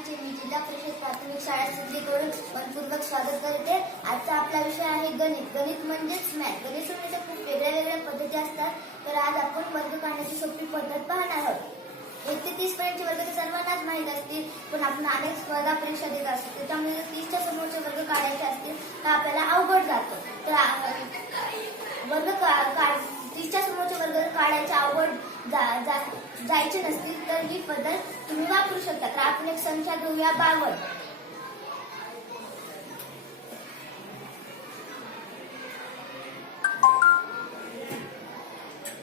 सर्वांचे मी जिल्हा परिषद प्राथमिक शाळा सिद्धीकडून मनपूर्वक स्वागत करते। आजचा आपला विषय आहे गणित। गणित म्हणजेच मॅथ। गणित सोडवण्याच्या खूप वेगळ्या पद्धती असतात, तर आज आपण वर्ग काढण्याची सोपी पद्धत पाहणार आहोत। 1 ते 30 पर्यंतचे वर्ग तर सर्वांनाच माहीत असतील, पण आपण अनेक स्पर्धा परीक्षा देत असतो, त्याच्यामुळे जर 30च्या समोरचे वर्ग काढायचे असतील तर आपल्याला अवघड जातं। तर वर्ग 30च्या समोरचे वर्ग काढायचे अवघड जायचे नसतील तर ही पद्धत तुम्ही वापरू शकता। तर आपण एक संख्या घेऊया 52।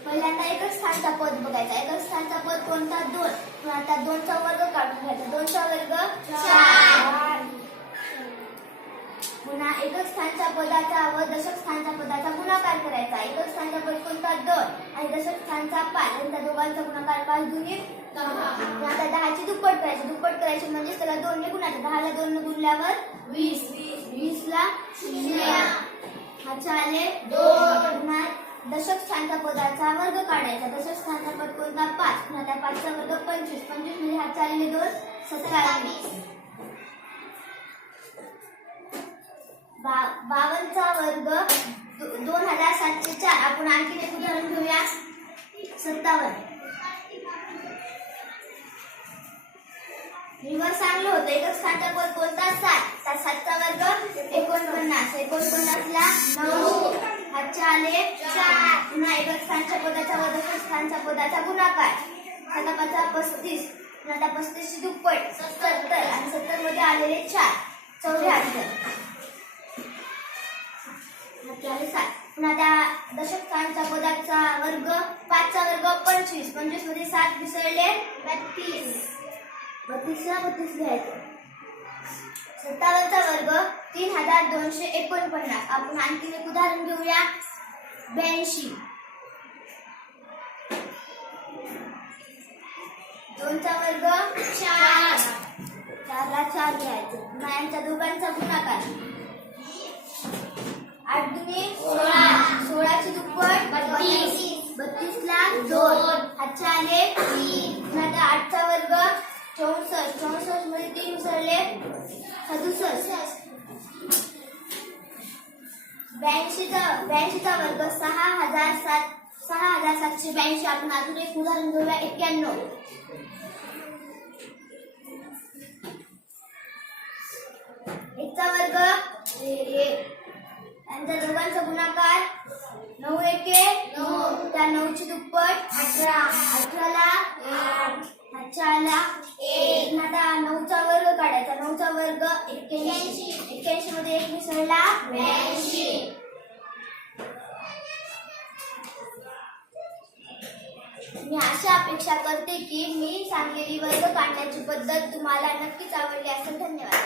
पहिल्यांदा एकच स्थानचा पद बघायचा। एकच स्थानचा पद कोणता? 2। पण आता 2चा वर्ग काढून घ्यायचा। 2चा वर्ग 4। पुन्हा एकच स्थानच्या पदाचा व दशक स्थानच्या पदाचा गुणाकार करायचा। एकच स्थानचा पद कोणता? 2 आणि दशक स्थानचा 5। यांचा दोघांचा गुणाकार 5 दुनी 10। आता 10ची दुप्पट करायची। दुप्पट करायची म्हणजे त्याला 2 ने गुणाकार। 10 ला 2 ने गुणल्यावर 20। 20 ला 0। अच्छा आले 2। पुन्हा दशक स्थानच्या पदाचा वर्ग काढायचा। दशक स्थानचा पद कोणता? 5। पुन्हा त्या 5चा वर्ग 25। 25 म्हणजे हा चालले 2 27। 52चा वर्ग 2704। आपण आणखी एक उदाहरण घेऊया 57। रिव्हर्स चांगलं होतं। एकच स्थानचा पद कोणता? 7। त्या 7चा वर्ग 49। 49 ला 9। हातचे आले 4। पुन्हा एकच स्थानच्या पदाचा व दशक स्थानच्या पदाचा गुणाकार। 7 5 35। पुन्हा त्या 35 ची दुप्पट 70 आणि 70 मध्ये आलेले 4 74। पुन्हा त्या दशक स्थानच्या पदाचा वर्ग 5चा वर्ग 25। 25 मध्ये 7 मिसळले 32। 32 ला 32 घ्यायचं। 57चा वर्ग 3249। आपण आणखी एक उदाहरण घेऊया 82। 2चा वर्ग 4। 4 ला 4 घ्यायचं। पुन्हा यांच्या दोघांचा गुणाकार 8 दुनी 16। 16 ची दुप्पट 32। 32 ला 2। हातचे आले 3। पुन्हा त्या 8चा वर्ग 64। 64 मध्ये 3 मिसळले 67। 82चा वर्ग 6782। आपण अजून एक उदाहरण घेऊया 91। 1चा वर्ग 1। यांच्या दोघांचा गुणाकार 9 एके 9। त्या 9 ची दुप्पट 18। 18 ला 8। हातच्या आला 1। आता 9चा वर्ग काढायचा। 9चा वर्ग 81। 81 मध्ये 1 मिसळला 82। मी अशा अपेक्षा करते की मी सांगलेली वर्ग काढण्याची पद्धत तुम्हाला नक्कीच आवडली असेल। धन्यवाद।